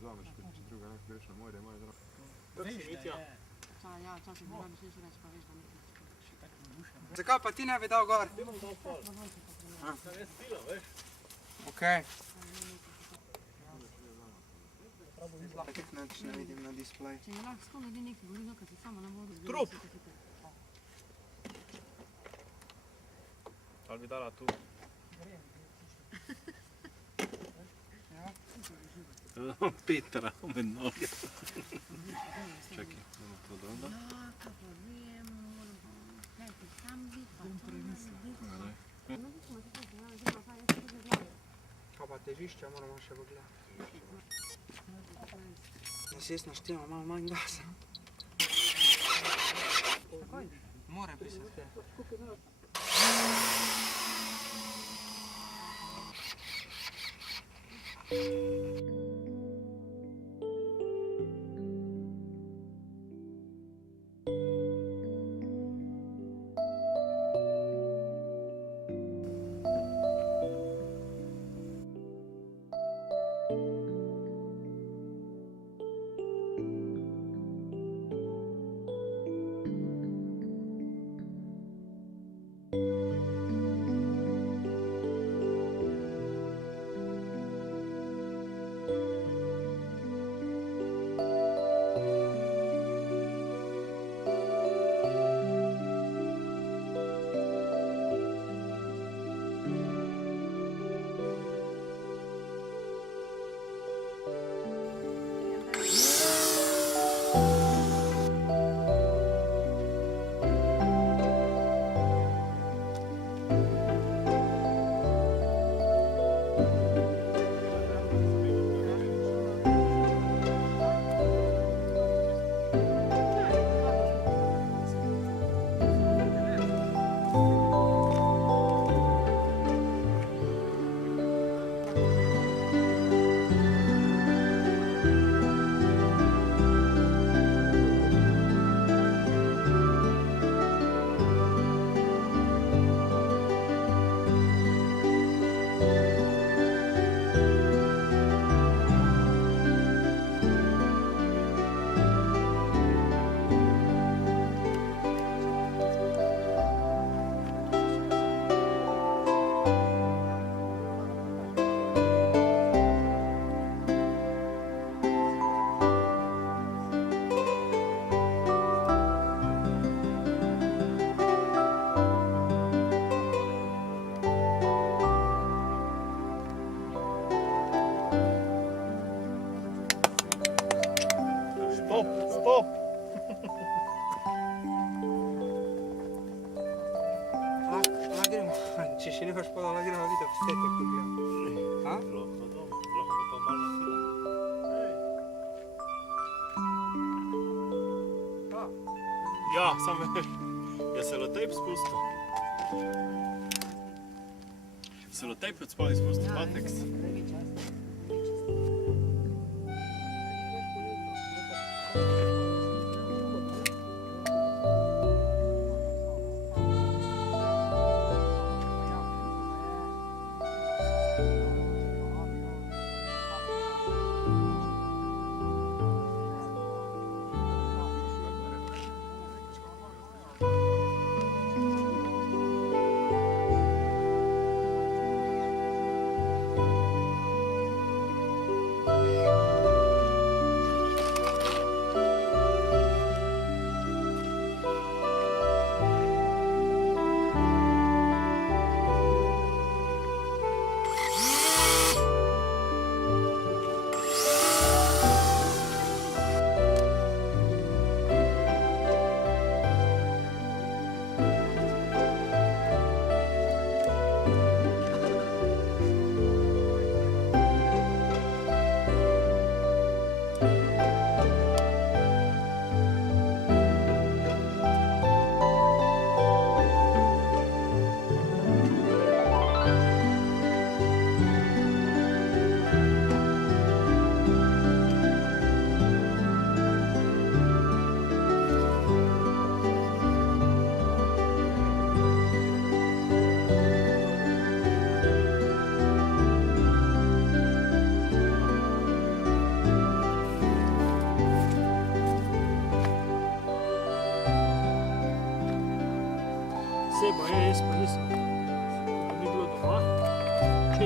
vzameš, če druga nekaj greš na morje, imajo drago. Kako si Mitja? Ja, včasih mi rabiš še reči, pa veš, da nekaj. Zakaj pa ti ne bi dal gor? Ti bom dal pol. Sem jaz pilam, veš? Okej. Teh nič ne vidim na displeju. Če mi lahko skoro naredi nekaj gorido, kad si sama na vodu. Trup! Ali bi dala tu? Petra, med noge. Čakaj, bomo to dolda. Ja, kaj pa vem, moram pa nekaj tam biti, pa tam biti. Kaj pa težišča moramo še pogledati. Nasesna štima malo manj gasa. More pisati. Stop! Lahko gremo. Če še nemaš pola, lahko gremo videti posnetek pogledati. A? Lahko dom, lahko pa malo fila. Ja, sam veš. Je selotejp spustil. Selotejp od spodaj spustil, Pateks.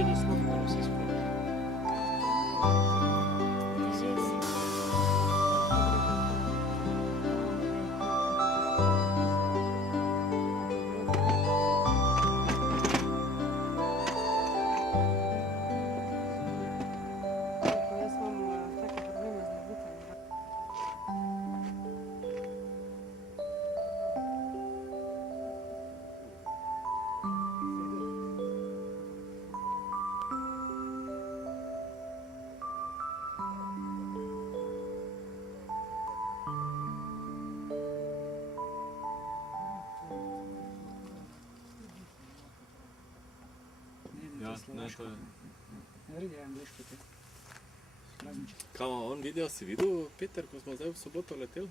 Vedi, smokkano si spinge. Jaz imam take probleme z ledvicami. Ja, ne, to je. Naredi angliški te. Razmiček. Kaj ima on video, si videl, Peter, ko smo zdaj v soboto leteli?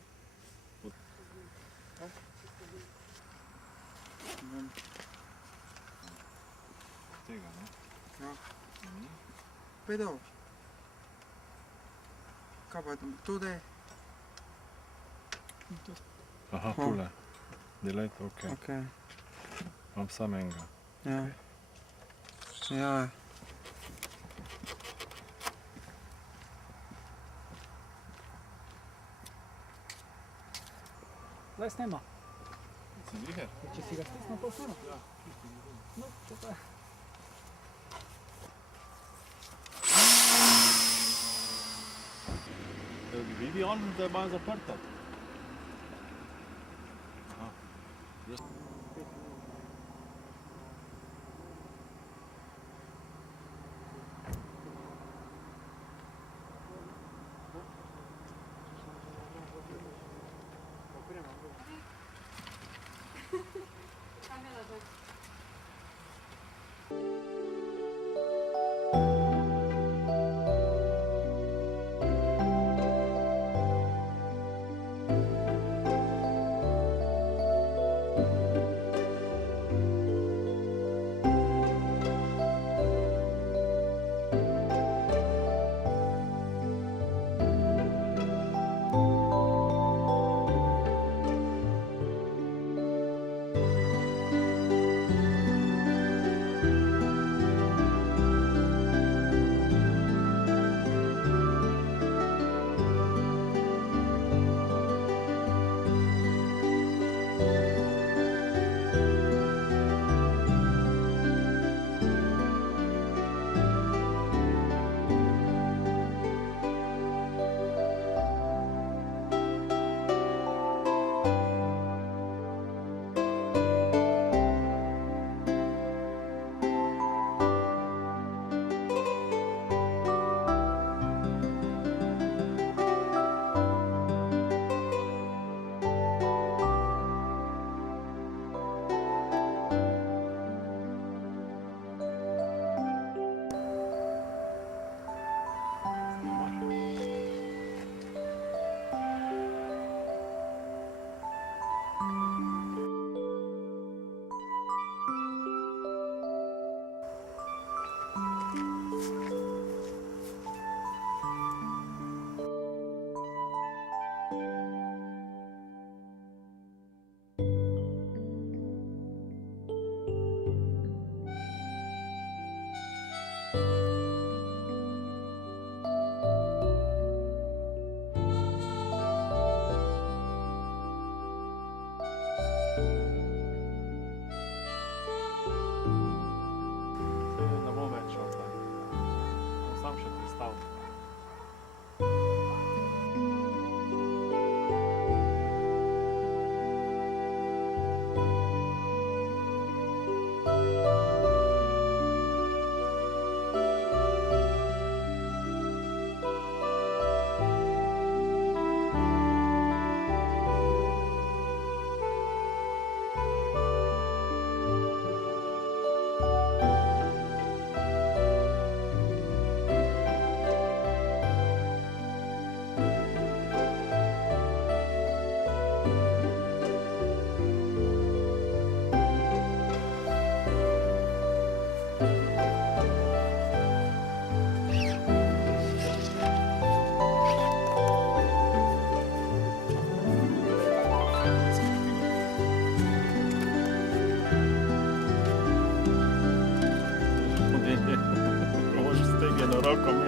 Tega, ne? Pedal. Kaj pa tam, to da je? Aha, tule. Delete, ok. Okej. Imam sam enega. Ja. Ja. Zdaj snema. Si ziher? Če si ga stisnil, pa vseeno. Ja. No, to pa je. Vidi on, da je malo zaprta. Welcome.